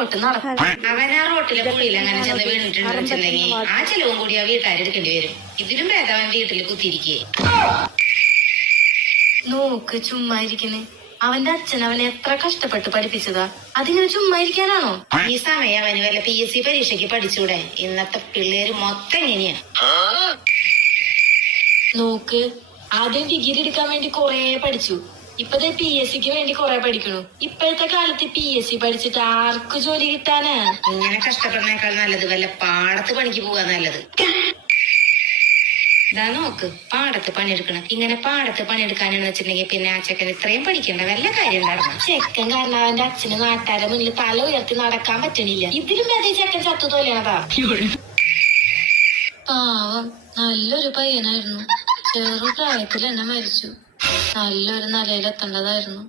Rote നടക്കും അവൻ ആ റോട്ടിലെ കുഴിയിൽ അങ്ങനെ ചെന്ന് വീണിട്ടുണ്ടെന്ന് വെച്ചിട്ടുണ്ടെങ്കിൽ ആ ചെലവും കൂടി ആ വീട്ടുകാരെടുക്കേണ്ടി വരും. ഇതിലും ഭേദം അവൻ വീട്ടിൽ കുത്തിയിരിക്കേ. നോക്ക് ചുമ്മാ ഇരിക്കുന്നേ. അവന്റെ അച്ഛൻ അവനെ എത്ര കഷ്ടപ്പെട്ട് പഠിപ്പിച്ചതാ. അതിങ്ങനെ ചുമ്മാ ഇരിക്കാനാണോ? ഈ സമയം അവന് വല്ല പി എസ് സി പരീക്ഷയ്ക്ക് പഠിച്ചൂടെ? ഇന്നത്തെ പിള്ളേര് മൊത്തം ഇങ്ങനെയാ. നോക്ക് ആദ്യം ഡിഗ്രി എടുക്കാൻ വേണ്ടി കൊറേ പഠിച്ചു. ഇപ്പത്തെ പി എസ് സിക്ക് വേണ്ടി കൊറേ പഠിക്കണു. ഇപ്പോഴത്തെ കാലത്ത് പി എസ് സി പഠിച്ചിട്ട് ആർക്ക് ജോലി കിട്ടാനാ? ഇങ്ങനെ കഷ്ടപ്പെടുന്നേക്കാൾ നല്ലത്? വല്ല പാടത്ത് പണിക്ക് പോവാ നല്ലത്. ഇതാ നോക്ക് പാടത്ത് പണിയെടുക്കണം. ഇങ്ങനെ പാടത്ത് പണിയെടുക്കാനെന്ന് വെച്ചിട്ടുണ്ടെങ്കിൽ പിന്നെ ആ ചെക്കൻ ഇത്രയും പഠിക്കേണ്ട വല്ല കാര്യം ഉണ്ടായിരുന്നു ചെക്കൻ കാരണം അവന്റെ അച്ഛന് നാട്ടാരെ മുന്നിൽ തല ഉയർത്തി നടക്കാൻ പറ്റണില്ല. ഇതിലും വേറെ ചെക്കൻ ചത്തു തോലണതാ പാവം. നല്ലൊരു പയ്യനായിരുന്നു. ചെറു പ്രായത്തിൽ എന്നെ മരിച്ചു. നല്ലൊരു നിലയിലെത്തേണ്ടതായിരുന്നു.